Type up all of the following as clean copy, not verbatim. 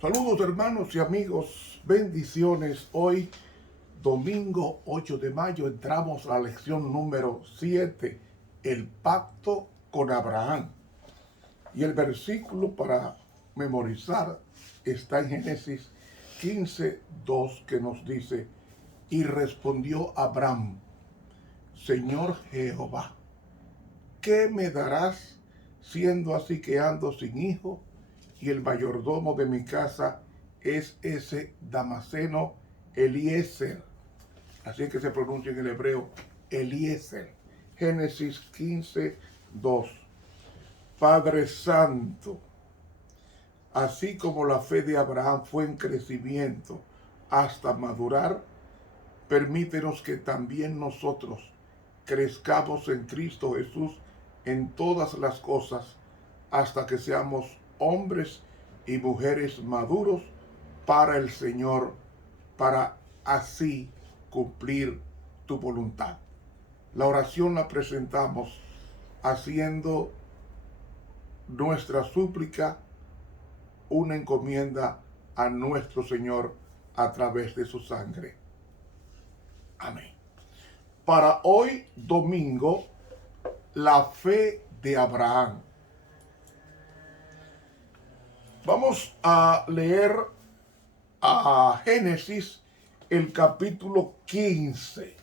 Saludos hermanos y amigos, bendiciones. Hoy, domingo 8 de mayo, entramos a la lección número 7, el pacto con Abraham. Y el versículo para memorizar está en Génesis 15:2, que nos dice: y respondió Abraham, Señor Jehová, ¿qué me darás siendo así que ando sin hijo? Y el mayordomo de mi casa es ese Damaseno Eliezer. Así es que se pronuncia en el hebreo, Eliezer. Génesis 15:2. Padre Santo, así como la fe de Abraham fue en crecimiento hasta madurar, permítenos que también nosotros crezcamos en Cristo Jesús en todas las cosas, hasta que seamos hombres y mujeres maduros para el Señor, para así cumplir tu voluntad. La oración la presentamos haciendo nuestra súplica una encomienda a nuestro Señor a través de su sangre. Amén. Para hoy, domingo, la fe de Abraham. Vamos a leer a Génesis, el capítulo 15.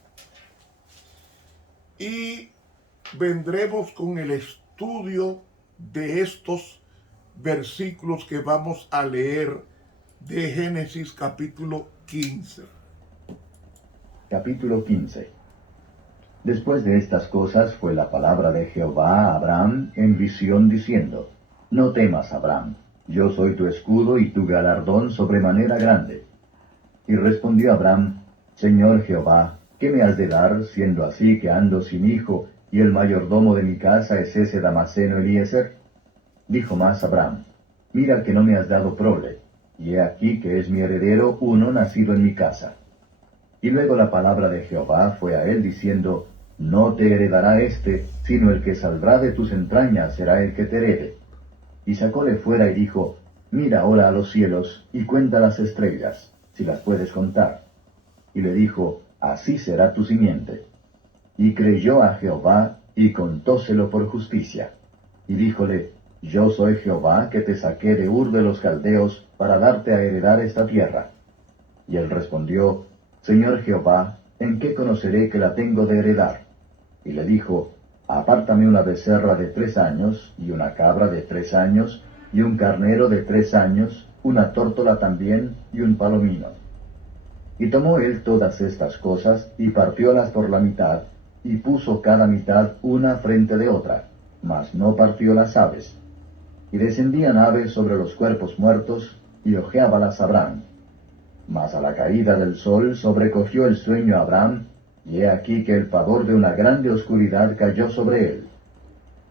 Y vendremos con el estudio de estos versículos que vamos a leer de Génesis capítulo 15. Capítulo 15. Después de estas cosas fue la palabra de Jehová a Abraham en visión diciendo: No temas, Abraham, yo soy tu escudo y tu galardón sobremanera grande. Y respondió Abraham: Señor Jehová, ¿qué me has de dar, siendo así que ando sin hijo, y el mayordomo de mi casa es ese Damaseno Eliezer? Dijo más Abraham: Mira que no me has dado prole, y he aquí que es mi heredero uno nacido en mi casa. Y luego la palabra de Jehová fue a él diciendo: No te heredará éste, sino el que saldrá de tus entrañas será el que te herede. Y sacóle fuera y dijo: Mira ahora a los cielos, y cuenta las estrellas, si las puedes contar. Y le dijo: Así será tu simiente. Y creyó a Jehová, y contóselo por justicia. Y díjole: Yo soy Jehová, que te saqué de Ur de los Caldeos, para darte a heredar esta tierra. Y él respondió: Señor Jehová, ¿en qué conoceré que la tengo de heredar? Y le dijo: Apártame una becerra de 3 años, y una cabra de 3 años, y un carnero de 3 años, una tórtola también, y un palomino. Y tomó él todas estas cosas, y partiólas por la mitad, y puso cada mitad una frente de otra, mas no partió las aves. Y descendían aves sobre los cuerpos muertos, y ojeábalas Abraham. Mas a la caída del sol sobrecogió el sueño a Abraham, y he aquí que el pavor de una grande oscuridad cayó sobre él.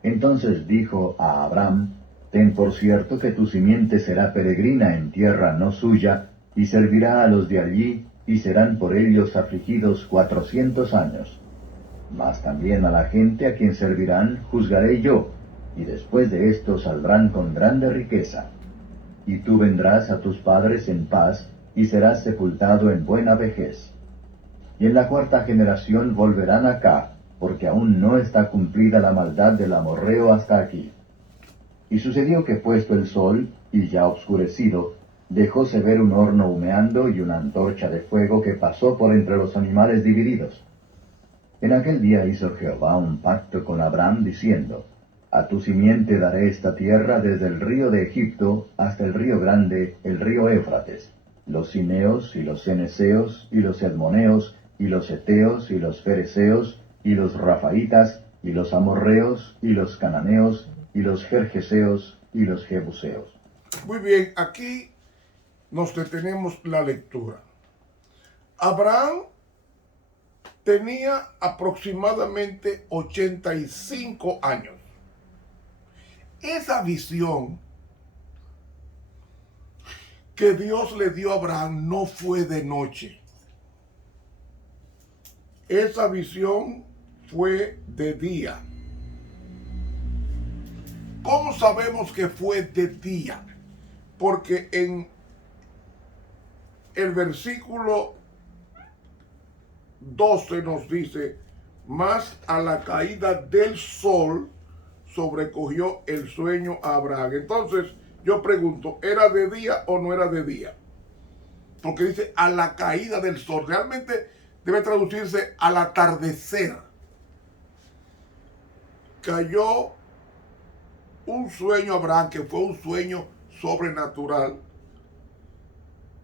Entonces dijo a Abraham: Ten por cierto que tu simiente será peregrina en tierra no suya, y servirá a los de allí, y serán por ellos afligidos 400 años. Mas también a la gente a quien servirán juzgaré yo, y después de esto saldrán con grande riqueza. Y tú vendrás a tus padres en paz, y serás sepultado en buena vejez. Y en la 4ª generación volverán acá, porque aún no está cumplida la maldad del amorreo hasta aquí. Y sucedió que puesto el sol, y ya obscurecido, dejóse ver un horno humeando y una antorcha de fuego que pasó por entre los animales divididos. En aquel día hizo Jehová un pacto con Abraham, diciendo: A tu simiente daré esta tierra desde el río de Egipto hasta el río grande, el río Éufrates, los cineos, y los ceneseos, y los edmoneos, y los heteos, y los fereceos, y los rafaitas, y los amorreos, y los cananeos, y los gergeseos, y los jebuseos. Muy bien, aquí nos detenemos la lectura. Abraham tenía aproximadamente 85 años. Esa visión que Dios le dio a Abraham no fue de noche. Esa visión fue de día. ¿Cómo sabemos que fue de día? Porque en el versículo 12 nos dice, mas a la caída del sol sobrecogió el sueño a Abraham. Entonces yo pregunto, ¿era de día o no era de día? Porque dice a la caída del sol. Realmente debe traducirse al atardecer. Cayó un sueño a Abraham que fue un sueño sobrenatural.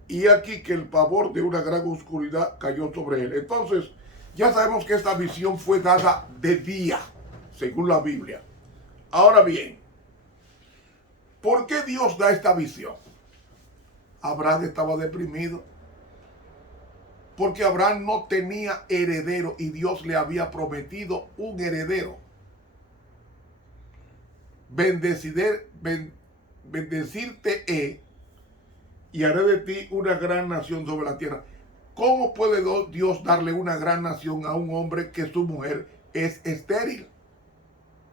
Y aquí que el pavor de una gran oscuridad cayó sobre él. Entonces, ya sabemos que esta visión fue dada de día, según la Biblia. Ahora bien, ¿por qué Dios da esta visión? Abraham estaba deprimido. Porque Abraham no tenía heredero y Dios le había prometido un heredero. Bendecirte y haré de ti una gran nación sobre la tierra. ¿Cómo puede Dios darle una gran nación a un hombre que su mujer es estéril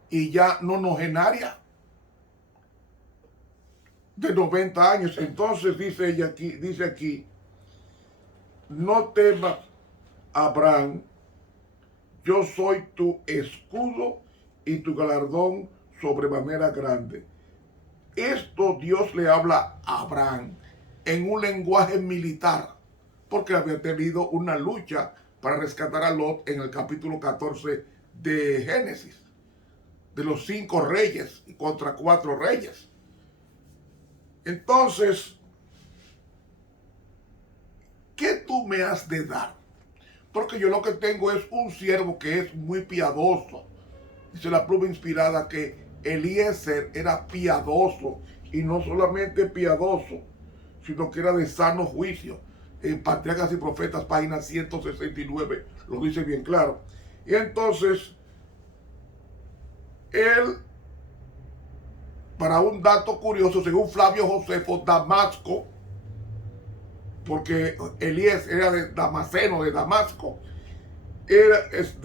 y ya nonogenaria de 90 años? Entonces dice aquí, no temas, Abraham, yo soy tu escudo y tu galardón sobremanera grande. Esto Dios le habla a Abraham en un lenguaje militar, porque había tenido una lucha para rescatar a Lot en el capítulo 14 de Génesis, de los 5 reyes contra 4 reyes. Entonces, ¿qué tú me has de dar? Porque yo lo que tengo es un siervo que es muy piadoso. Dice la pluma inspirada que Eliezer era piadoso, y no solamente piadoso, sino que era de sano juicio. En Patriarcas y Profetas, página 169, lo dice bien claro. Y entonces, él, para un dato curioso, según Flavio Josefo, Damasco, porque Elías era de Damasceno, de Damasco,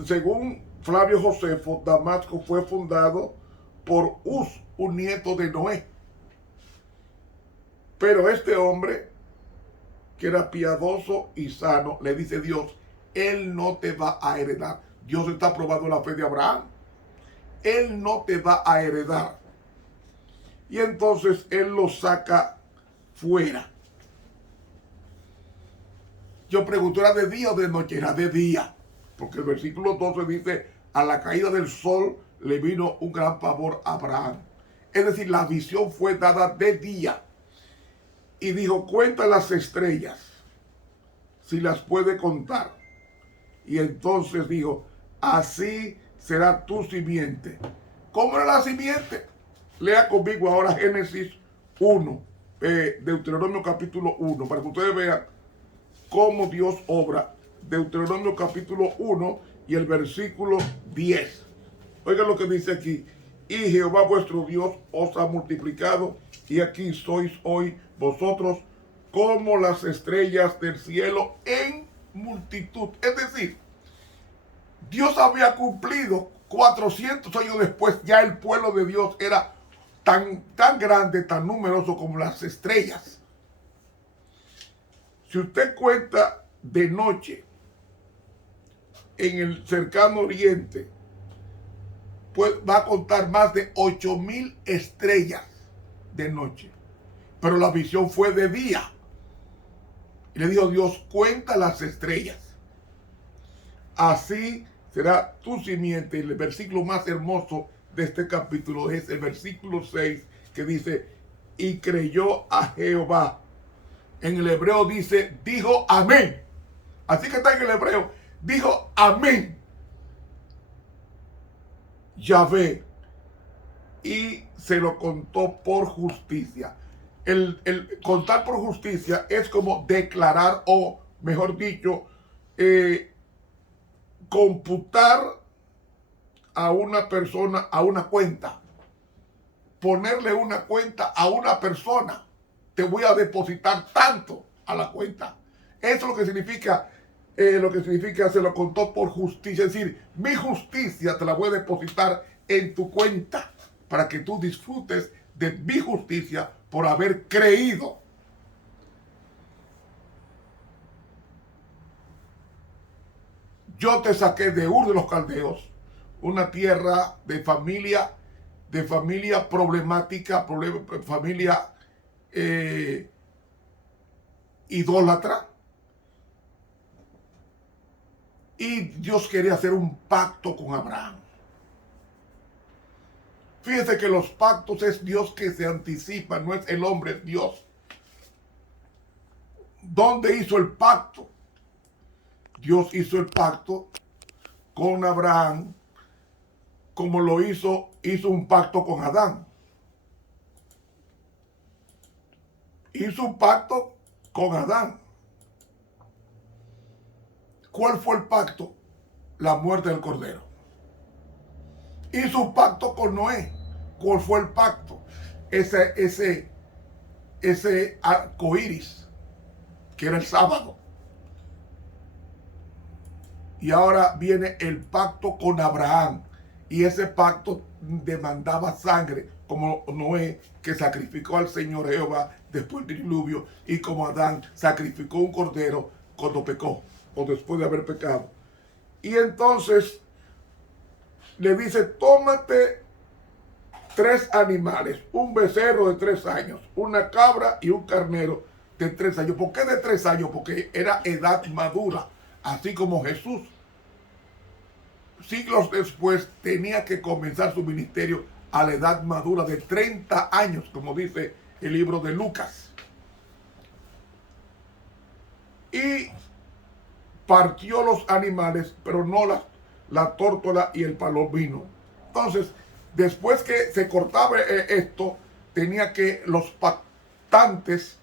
según Flavio Josefo, Damasco fue fundado por Uz, un nieto de Noé. Pero este hombre, que era piadoso y sano, le dice Dios, él no te va a heredar. Dios está probando la fe de Abraham. Él no te va a heredar. Y entonces él lo saca fuera. Yo pregunto, ¿era de día o de noche? Era de día. Porque el versículo 12 dice, a la caída del sol le vino un gran pavor a Abraham. Es decir, la visión fue dada de día. Y dijo, cuenta las estrellas, si las puede contar. Y entonces dijo, así será tu simiente. ¿Cómo era la simiente? Lea conmigo ahora Génesis 1, Deuteronomio capítulo 1, para que ustedes vean cómo Dios obra. Deuteronomio capítulo 1 y el versículo 10. Oigan lo que dice aquí. Y Jehová vuestro Dios os ha multiplicado, y aquí sois hoy vosotros como las estrellas del cielo en multitud. Es decir, Dios había cumplido 400 años después, ya el pueblo de Dios era tan grande, tan numeroso como las estrellas. Si usted cuenta de noche en el cercano oriente, pues va a contar más de 8,000 estrellas de noche. Pero la visión fue de día. Y le dijo Dios, cuenta las estrellas. Así será tu simiente. Y el versículo más hermoso de este capítulo es el versículo 6, que dice, y creyó a Jehová. En el hebreo dice, dijo amén. Así que está en el hebreo, dijo amén. Yahvé, y se lo contó por justicia. El contar por justicia es como declarar, o mejor dicho, computar a una persona a una cuenta. Ponerle una cuenta a una persona. Te voy a depositar tanto a la cuenta. Eso es lo que significa, se lo contó por justicia. Es decir, mi justicia te la voy a depositar en tu cuenta para que tú disfrutes de mi justicia por haber creído. yo te saqué de Ur de los Caldeos, una tierra de familia problemática, familia idólatra. Y Dios quería hacer un pacto con Abraham. Fíjense que los pactos es Dios que se anticipa, no es el hombre, es Dios. ¿Dónde hizo el pacto? Dios hizo el pacto con Abraham como lo hizo un pacto con Adán. Hizo un pacto con Adán. ¿Cuál fue el pacto? La muerte del cordero. Hizo un pacto con Noé. ¿Cuál fue el pacto? Ese arco iris, que era el sábado. Y ahora viene el pacto con Abraham. Y ese pacto demandaba sangre, como Noé, que sacrificó al Señor Jehová después del diluvio, y como Adán sacrificó un cordero cuando pecó, o después de haber pecado. Y entonces le dice, tómate 3 animales, un becerro de 3 años, una cabra y un carnero de 3 años. ¿Por qué de 3 años? Porque era edad madura, así como Jesús. Siglos después tenía que comenzar su ministerio a la edad madura de 30 años, como dice el libro de Lucas. Y partió los animales, pero no la tórtola y el palomino. Entonces, después que se cortaba esto, tenía que los pactantes,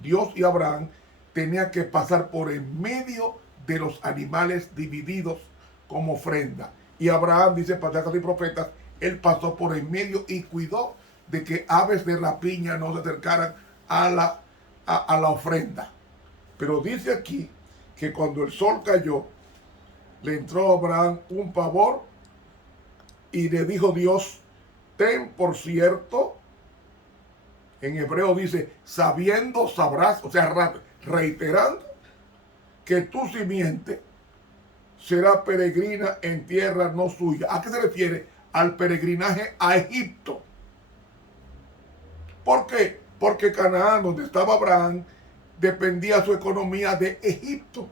Dios y Abraham, tenía que pasar por en medio de los animales divididos como ofrenda. Y Abraham, dice Patriarcas y Profetas, él pasó por en medio y cuidó de que aves de rapiña no se acercaran a la ofrenda. Pero dice aquí que cuando el sol cayó, le entró a Abraham un pavor y le dijo Dios, ten por cierto, en hebreo dice, sabiendo sabrás, o sea, reiterando, que tu simiente será peregrina en tierra no suya. ¿A qué se refiere? Al peregrinaje a Egipto. ¿Por qué? Porque Canaán, donde estaba Abraham, dependía su economía de Egipto.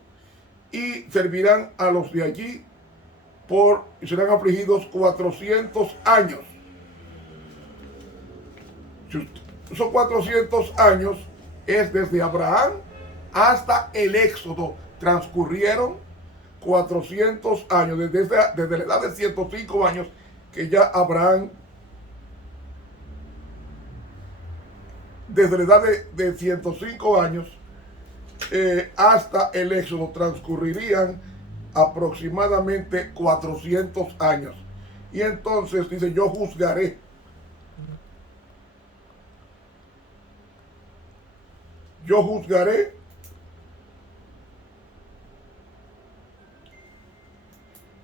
Y servirán a los de allí y serán afligidos 400 años. Esos 400 años es desde Abraham hasta el Éxodo. Transcurrieron 400 años, desde la edad de 105 años, que ya Abraham, desde la edad de 105 años, hasta el Éxodo transcurrirían aproximadamente 400 años. Y entonces dice, yo juzgaré. Yo juzgaré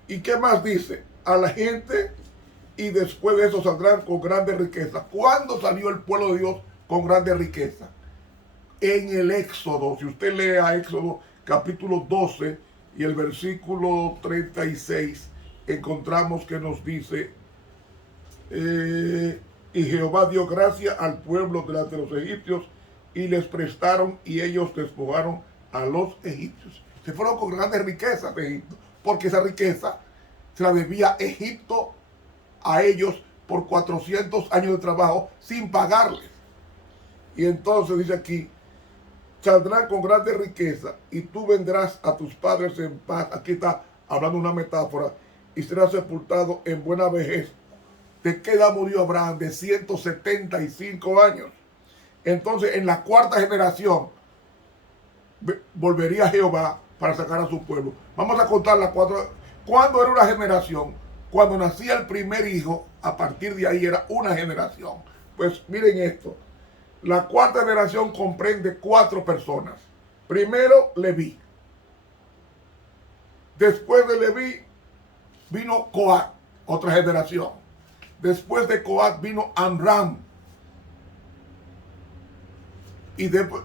¿y qué más dice? A la gente, y después de eso saldrán con grande riqueza. ¿Cuándo salió el pueblo de Dios con grande riqueza? En el Éxodo. Si usted lee a Éxodo capítulo 12 y el versículo 36, encontramos que nos dice, y Jehová dio gracia al pueblo delante de los egipcios, y les prestaron, y ellos despojaron a los egipcios. Se fueron con grandes riquezas de Egipto, porque esa riqueza se la debía Egipto a ellos por 400 años de trabajo sin pagarles. Y entonces dice aquí, saldrán con grande riqueza y tú vendrás a tus padres en paz. Aquí está hablando una metáfora. Y serás sepultado en buena vejez. ¿De qué edad murió Abraham? De 175 años. Entonces en la 4ª generación volvería Jehová para sacar a su pueblo. Vamos a contar las 4. ¿Cuándo era una generación? Cuando nacía el primer hijo, a partir de ahí era una generación. Pues miren esto. La 4ª generación comprende 4 personas. Primero, Leví. Después de Leví vino Coat, otra generación. Después de Coat vino Amram. Y después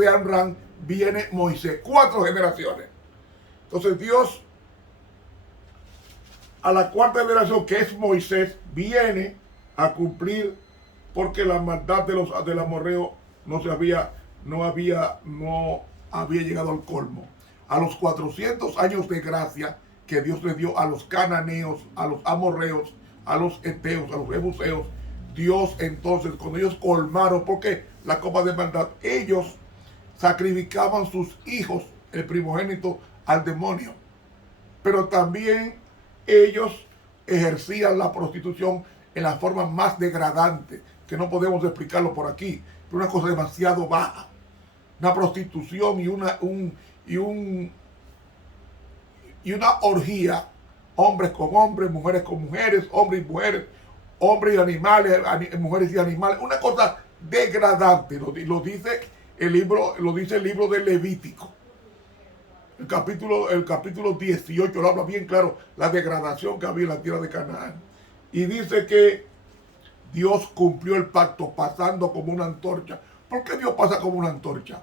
de Amram viene Moisés. 4 generaciones. Entonces Dios, a la cuarta generación, que es Moisés, viene a cumplir, porque la maldad del amorreo no había llegado al colmo. A los 400 años de gracia que Dios le dio a los cananeos, a los amorreos, a los eteos, a los jebuseos, Dios entonces, cuando ellos colmaron, porque la copa de maldad, ellos sacrificaban sus hijos, el primogénito, al demonio. Pero también ellos ejercían la prostitución en la forma más degradante, que no podemos explicarlo por aquí, pero una cosa demasiado baja. Una prostitución y una orgía, hombres con hombres, mujeres con mujeres, hombres y mujeres, hombres y animales, mujeres y animales, una cosa degradante. Lo dice el libro de Levítico. El capítulo 18 lo habla bien claro, la degradación que había en la tierra de Canaán. Y dice que Dios cumplió el pacto pasando como una antorcha. ¿Por qué Dios pasa como una antorcha?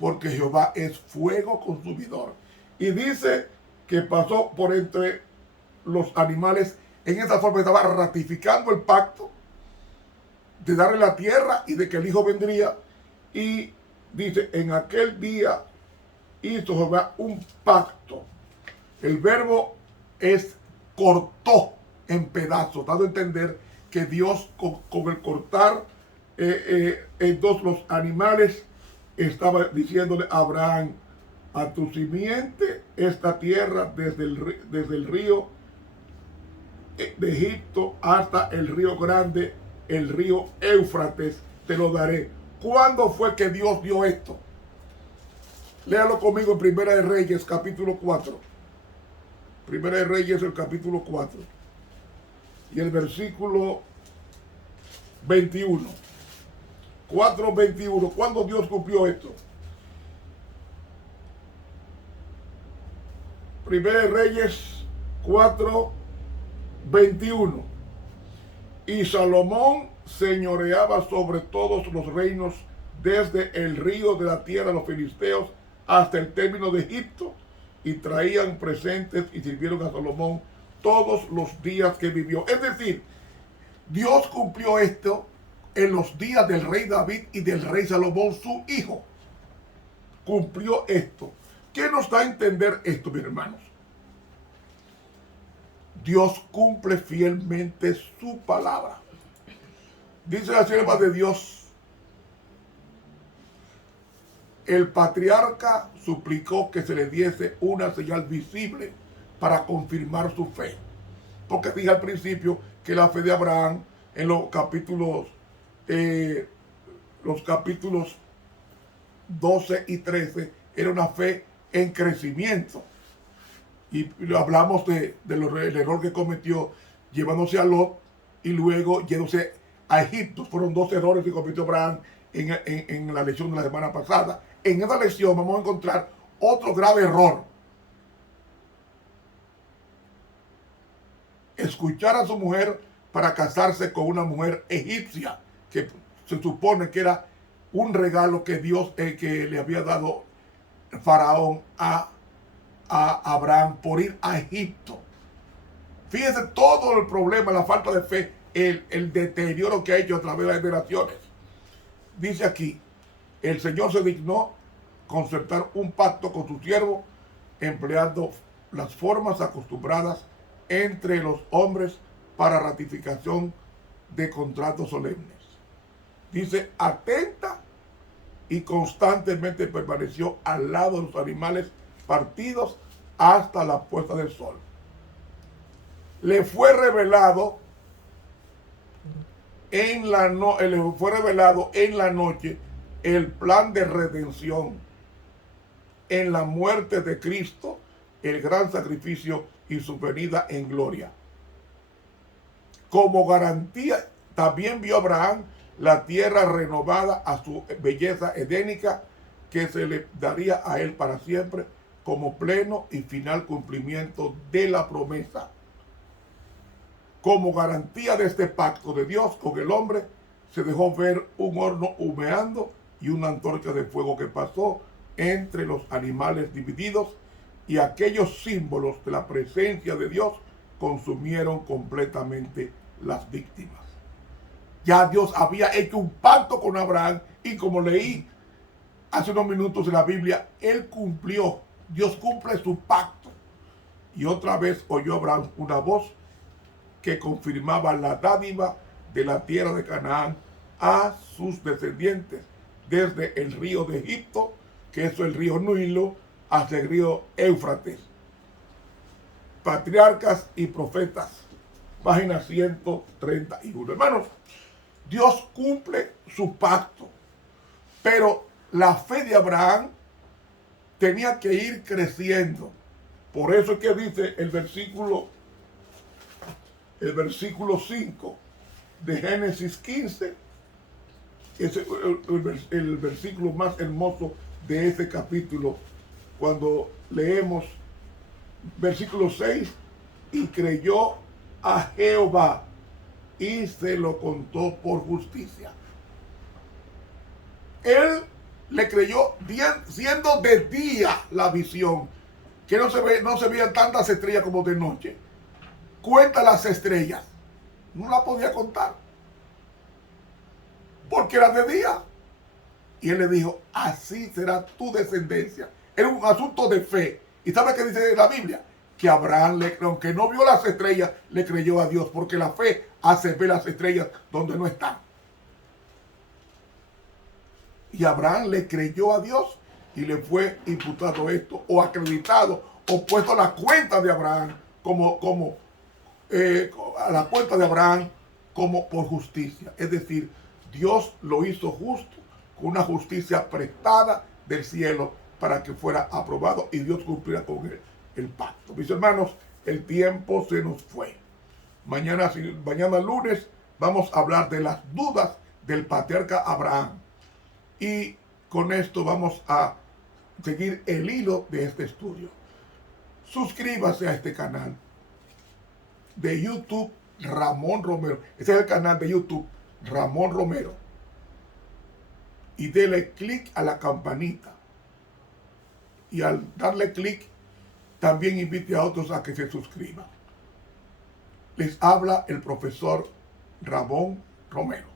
Porque Jehová es fuego consumidor. Y dice que pasó por entre los animales. En esa forma estaba ratificando el pacto de darle la tierra y de que el Hijo vendría. Y dice, en aquel día hizo Jehová un pacto. El verbo es cortó en pedazos, dando a entender que Dios con el cortar entonces los animales estaba diciéndole a Abraham: a tu simiente esta tierra desde el río de Egipto hasta el río grande, el río Éufrates, te lo daré. ¿Cuándo fue que Dios dio esto? Léalo conmigo en Primera de Reyes, capítulo 4. Primera de Reyes, el capítulo 4. Y el versículo 21. 4:21. ¿Cuándo Dios cumplió esto? Primera de Reyes 4:21. Y Salomón señoreaba sobre todos los reinos, desde el río de la tierra de los filisteos hasta el término de Egipto, y traían presentes y sirvieron a Salomón todos los días que vivió. Es decir, Dios cumplió esto en los días del rey David y del rey Salomón, su hijo. Cumplió esto. ¿Qué nos da a entender esto, mis hermanos? Dios cumple fielmente su palabra. Dice la sierva de Dios: el patriarca suplicó que se le diese una señal visible para confirmar su fe. Porque dije al principio que la fe de Abraham en los capítulos 12 y 13 era una fe en crecimiento. Y hablamos del error que cometió llevándose a Lot y luego yéndose a Egipto. Fueron dos errores que cometió Abraham en la lección de la semana pasada. En esta lección vamos a encontrar otro grave error: escuchar a su mujer para casarse con una mujer egipcia, que se supone que era un regalo que Dios que le había dado Faraón a Abraham por ir a Egipto. Fíjense todo el problema, la falta de fe, el deterioro que ha hecho a través de las generaciones. Dice aquí: el Señor se dignó concertar un pacto con su siervo, empleando las formas acostumbradas entre los hombres para ratificación de contratos solemnes. Dice: atenta y constantemente permaneció al lado de los animales partidos hasta la puesta del sol. Le fue revelado en la noche el plan de redención en la muerte de Cristo, el gran sacrificio y su venida en gloria. Como garantía, también vio Abraham la tierra renovada a su belleza edénica, que se le daría a él para siempre, como pleno y final cumplimiento de la promesa. Como garantía de este pacto de Dios con el hombre, se dejó ver un horno humeando y una antorcha de fuego que pasó entre los animales divididos, y aquellos símbolos de la presencia de Dios consumieron completamente las víctimas. Ya Dios había hecho un pacto con Abraham y como leí hace unos minutos en la Biblia, Él cumplió, Dios cumple su pacto. Y otra vez oyó Abraham una voz que confirmaba la dádiva de la tierra de Canaán a sus descendientes, desde el río de Egipto, que es el río Nilo, hasta el río Éufrates. Patriarcas y profetas, página 131. Hermanos, Dios cumple su pacto, pero la fe de Abraham tenía que ir creciendo. Por eso es que dice el versículo 5 de Génesis 15, es el versículo más hermoso de ese capítulo, cuando leemos versículo 6, y creyó a Jehová y se lo contó por justicia. Él le creyó siendo de día la visión, que no se veían tantas estrellas como de noche. Cuenta las estrellas, no las podía contar, porque era de día. Y él le dijo, así será tu descendencia. Era un asunto de fe. ¿Y sabe qué dice la Biblia? Que Abraham, aunque no vio las estrellas, le creyó a Dios, porque la fe hace ver las estrellas donde no están. Y Abraham le creyó a Dios y le fue imputado esto, o acreditado, o puesto a la cuenta de Abraham a la cuenta de Abraham como por justicia. Es decir, Dios lo hizo justo, con una justicia prestada del cielo para que fuera aprobado y Dios cumpliera con el pacto. Mis hermanos, el tiempo se nos fue. Mañana lunes vamos a hablar de las dudas del patriarca Abraham. Y con esto vamos a seguir el hilo de este estudio. Suscríbase a este canal de YouTube, Ramón Romero. Ese es el canal de YouTube, Ramón Romero. Y dele clic a la campanita. Y al darle clic, también invite a otros a que se suscriban. Les habla el profesor Ramón Romero.